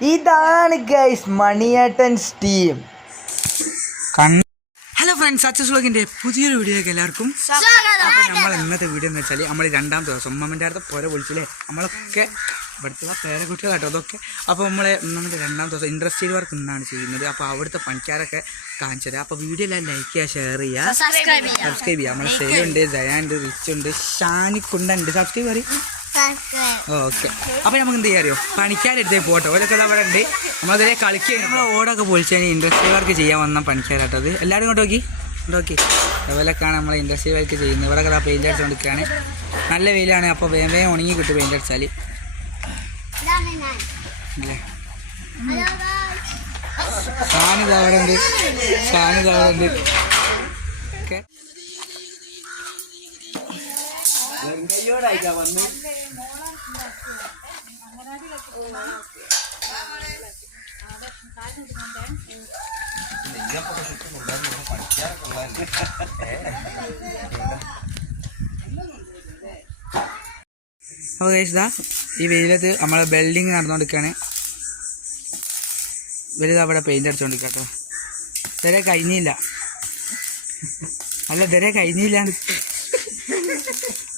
ഇതാണ് ഗൈസ് മണിയേട്ടൻസ് team hello friends success വ്ളോഗിന്റെ പുതിയൊരു വീഡിയോയ്ക്ക് എല്ലാവർക്കും അപ്പോൾ നമ്മൾ ഇന്നത്തെ വീഡിയോ എന്ന് വെച്ചാൽ നമ്മൾ രണ്ടാമത്തെ ദിവസം ഉമ്മമ്മന്റെ അടുത്ത് പുര വിളിച്ചില്ലേ? നമ്മളൊക്കെ ഇവിടുത്തെ പേരെ കുട്ടികളാട്ടോ അതൊക്കെ. അപ്പോൾ നമ്മൾ നമ്മുടെ രണ്ടാമത്തെ ദിവസം ഇൻഡസ്ട്രിയൽ വർക്ക് ഇന്നാണ് ചെയ്യുന്നത്. അപ്പോൾ അവിടുത്തെ പണിക്കാരൊക്കെ കാണിച്ചത് അപ്പോൾ വീഡിയോ എല്ലാം ലൈക്ക് ചെയ്യുക ഷെയർ ചെയ്യുക. സബ്സ്ക്രൈബ് ചെയ്യുക. നമ്മളെ ജയാണ്ട് റിച്ച് ഉണ്ട് ഷാനിക്കുണ്ടുണ്ട് സബ്സ്ക്രൈബ് പറയും. ഓക്കെ. അപ്പൊ നമുക്ക് എന്ത് ചെയ്യാറിയോ? പണിക്കാരെടുത്തേ പോട്ടോ ഓരൊക്കെ കഥ അവിടെ ഉണ്ട്. നമ്മളതിലെ കളിക്കുക നമ്മളെ ഓടൊക്കെ പൊളിച്ചാൽ ഇൻഡസ്ട്രി വർക്ക് ചെയ്യാൻ വന്ന പണിക്കാരാട്ടത് എല്ലാവരും ഇങ്ങോട്ട് നോക്കി. നോക്കി. അതുപോലെയൊക്കെയാണ് നമ്മൾ ഇൻഡസ്ട്രി വർക്ക് ചെയ്യുന്നത്. ഇവിടെ കഥ പെയിന്റ് അടിച്ചുകൊണ്ടിരിക്കുകയാണ് നല്ല വെയിലാണ്. അപ്പോൾ വേഗം വേഗം ഉണങ്ങി കിട്ടും പെയിന്റ് അടിച്ചാൽ അല്ലേ ഷാനിത് അവിടെ ഉണ്ട്. സാനിത അവിടെ ഉണ്ട്. ഓക്കെ. അപ്പോൾ കഴിച്ചതാ ഈ വെയിലത്ത് നമ്മളെ ബിൽഡിങ് നടന്നുകൊണ്ടിരിക്കുകയാണ് വലുത് അവിടെ പെയിന്റ് അടിച്ചുകൊണ്ടിരിക്കുക കേട്ടോ കഴിഞ്ഞില്ല. അല്ല ഇതുവരെ കഴിഞ്ഞില്ലാണ്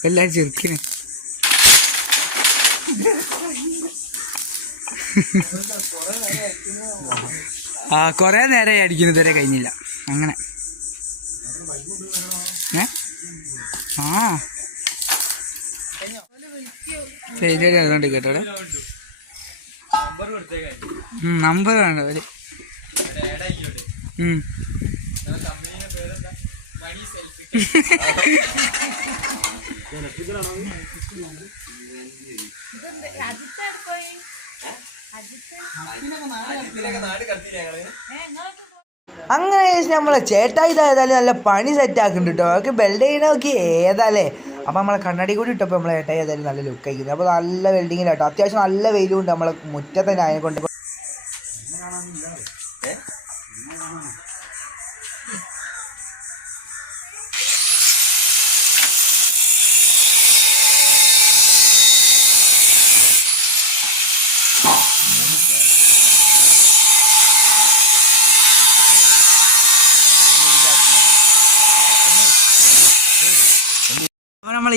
എല്ലാവരും ചെറുക്കിന്. ആ കുറേ നേരമായി അടിക്കുന്നു കഴിഞ്ഞില്ല. അങ്ങനെ. ആ. പെയിന്റ് അതുകൊണ്ട് കേട്ടോ നമ്പർ വേണ്ട ഒരു. അങ്ങനെ നമ്മളെ ചേട്ടായി ഏതായാലും നല്ല പണി സെറ്റ് ആക്കുന്നുണ്ട് കേട്ടോ അവർക്ക് ബെൽഡ് ചെയ്യണ നോക്കി ഏതാല്ലേ? അപ്പോൾ നമ്മളെ കണ്ണാടി കൂടി ഇട്ടപ്പോൾ നമ്മളെ ചേട്ടായി ഏതായാലും നല്ല ലുക്ക് ആയിരിക്കുന്നത് അപ്പോൾ നല്ല വെൽഡിങ്ങിലാട്ടോ അത്യാവശ്യം നല്ല വെയിലും ഉണ്ട് നമ്മളെ മുറ്റത്ത് തന്നെ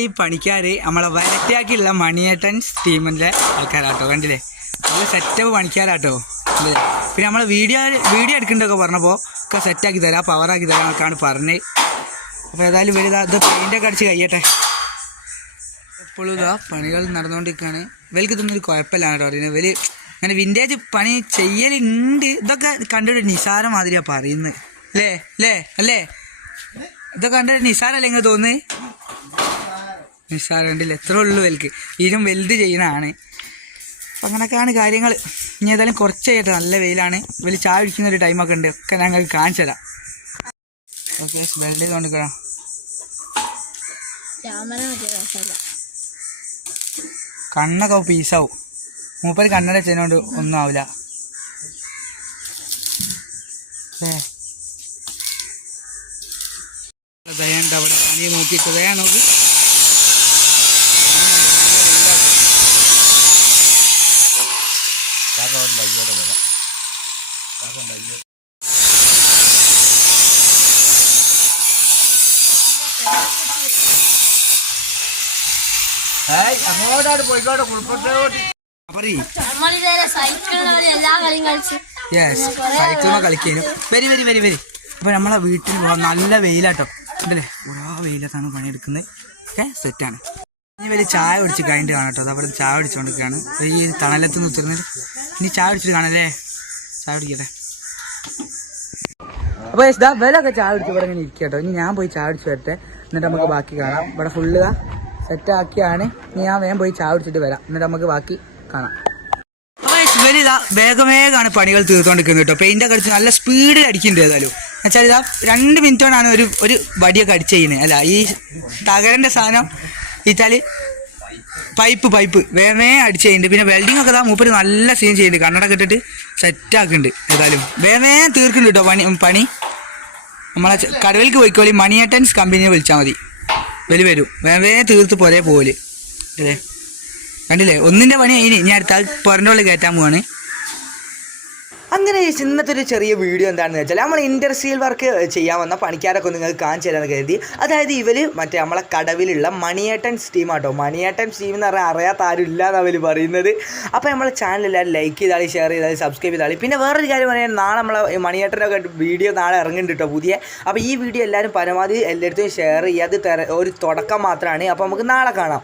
ഈ പണിക്കാർ നമ്മളെ വരട്ടിയാക്കിയുള്ള മണിയേട്ടൻ ടീമിന്റെ ആൾക്കാരാട്ടോ കണ്ടില്ലേ? നമ്മൾ സെറ്റപ്പ് പണിക്കാരാട്ടോ പിന്നെ നമ്മളെ വീഡിയോ വീഡിയോ എടുക്കണ്ടൊക്കെ പറഞ്ഞപ്പോൾ ഒക്കെ സെറ്റാക്കി തരാം പവറാക്കി തരാം എന്നൊക്കെയാണ് പറഞ്ഞത് അപ്പോൾ ഏതായാലും വലുതാ ഇത് പെയിന്റൊക്കെ അടിച്ച് കഴിയട്ടെ. എപ്പോഴും ഇതാ പണികൾ നടന്നുകൊണ്ടിരിക്കുകയാണ് ഇവർക്ക് ഇതൊന്നും ഒരു കുഴപ്പമില്ലാണ് കേട്ടോ പറയുന്നത്. വലിയ അങ്ങനെ വിന്റേജ് പണി ചെയ്യലുണ്ട്. ഇതൊക്കെ കണ്ടൊരു നിസാര മാതിരിയാണ് പറയുന്നത്. അല്ലേ? അല്ലേ? അല്ലേ? ഇതൊക്കെ കണ്ടിട്ട് നിസാരമല്ലേ ഇങ്ങനെ തോന്നുന്നത് നിസ്സാരം കണ്ടില്ല എത്ര ഉള്ളൂ വലുക്ക് ഇതിനും വലുത് ചെയ്യുന്നതാണ്. അപ്പം അങ്ങനെയൊക്കെയാണ് കാര്യങ്ങൾ ഇനി ഏതായാലും കുറച്ച് ചെയ്യട്ടെ നല്ല വെയിലാണ്. വലിയ ചായ കുടിക്കുന്ന ഒരു ടൈമൊക്കെ ഉണ്ട്. ഒക്കെ ഞങ്ങൾക്ക് കാണിച്ചു തരാം. ഓക്കെ വെൽഡ് ചെയ്തുകൊണ്ടിരിക്കണം കണ്ണൊക്കെ പീസാവും. മൂപ്പര് കണ്ണട ചെയ്യുന്നോണ്ട് ഒന്നും ആവില്ല ദയുണ്ട് അവിടെ. പണി നോക്കിയിട്ട് ദയ നോക്ക്. യെസ് സൈക്കിളുമ കളിക്കാനും വരി വരി വരി വരി. അപ്പോൾ നമ്മളെ വീട്ടിൽ നല്ല വെയിലാട്ടോ. ഉണ്ടല്ലേ ഓരോ വെയിലത്താണ് പണിയെടുക്കുന്നത്. ഏ സെറ്റാണ് ഇനി വലിയ ചായ കുടിച്ച് കഴിഞ്ഞിട്ട് കാണട്ടോ കേട്ടോ. അത് അവിടെ ചായ ഒടിച്ചുകൊണ്ടിരിക്കുകയാണ് ഈ തണലത്ത് നിന്ന് ഉത്തരുന്നത് ഇനി ചായ കുടിച്ചിട്ട് കാണല്ലേ? ചായ കുടിക്കട്ടെ. അപ്പോൾ വിലൊക്കെ ചായ കുടിച്ച് ഇവിടെ ഇങ്ങനെ ഇരിക്കട്ടോ കേട്ടോ ഇനി ഞാൻ പോയി ചായ കുടിച്ച് വരട്ടെ. എന്നിട്ട് നമുക്ക് ബാക്കി കാണാം. ഇവിടെ ഫുള്ള് സെറ്റ് ആക്കിയാണ്. ഇനി ഞാൻ വേഗം പോയി ചായ കുടിച്ചിട്ട് വരാം. എന്നിട്ട് നമുക്ക് ബാക്കി കാണാം. ഇവരിതാ വേഗം വേഗമാണ് പണികൾ തീർത്തോണ്ടിരിക്കുന്നത് കേട്ടോ പെയിന്റ് ഒക്കെ അടിച്ച് നല്ല സ്പീഡിൽ അടിക്കുന്നുണ്ട് ഏതായാലും. എന്നുവെച്ചാൽ ഇതാ രണ്ട് മിനിറ്റ് കൊണ്ടാണ് ഒരു ഒരു വടിയൊക്കെ അടിച്ച് ചെയ്യുന്നത്. അല്ല ഈ തകരന്റെ സാധനം ഇച്ചാൽ പൈപ്പ് പൈപ്പ്. വേമേ അടിച്ച് പിന്നെ വെൽഡിംഗ് ഒക്കെ ഇതാ മൂപ്പര് നല്ല സീൻ ചെയ്യുന്നുണ്ട് കണ്ണട ഇട്ടിട്ട് സെറ്റ് ആക്കുന്നുണ്ട് ഏതായാലും. വേമേ തീർക്കുന്നുണ്ട് കേട്ടോ പണി പണി. നമ്മളെ കടവിലേക്ക് പോയിക്കോളി. മണിയേട്ടൻസ് കമ്പനിയെ വിളിച്ചാൽ മതി. വലി വരും. വേഗം തീർത്ത് പോരേ പോലെ അല്ലേ കണ്ടില്ലേ? ഒന്നിന്റെ പണി കഴിഞ്ഞ് ഇനി അടുത്ത പുറന്റെ ഉള്ളിൽ കയറ്റാൻ പോവാണ്. അങ്ങനെ ഇന്നത്തെ ഒരു ചെറിയ വീഡിയോ എന്താണെന്ന് വെച്ചാൽ നമ്മൾ ഇൻഡസ്ട്രിയൽ വർക്ക് ചെയ്യാൻ വന്ന പണിക്കാരൊക്കെ നിങ്ങൾ നിങ്ങൾക്ക് കാണിച്ചു തരാമെന്ന് കരുതി. അതായത് ഇവർ മറ്റേ നമ്മളെ കടവിലുള്ള മണിയേട്ടൻ സ്റ്റീം ആട്ടോ. മണിയേട്ടൻ സ്റ്റീം എന്ന് പറഞ്ഞാൽ അറിയാത്ത ആരും ഇല്ല എന്നാണ് അവർ പറയുന്നത്. അപ്പോൾ നമ്മളെ ചാനൽ എല്ലാവരും ലൈക്ക് ചെയ്താളി ഷെയർ ചെയ്താളി സബ്സ്ക്രൈബ് ചെയ്താളി. പിന്നെ വേറൊരു കാര്യം പറയാൻ നാളെ നമ്മളെ മണിയേട്ടനൊക്കെ വീഡിയോ നാളെ ഇറങ്ങുന്നുണ്ട് കേട്ടോ പുതിയ. അപ്പോൾ ഈ വീഡിയോ എല്ലാവരും പരമാവധി എല്ലായിടത്തും ഷെയർ ചെയ്യുക. അത് ഒരു തുടക്കം മാത്രമാണ്. അപ്പോൾ നമുക്ക് നാളെ കാണാം.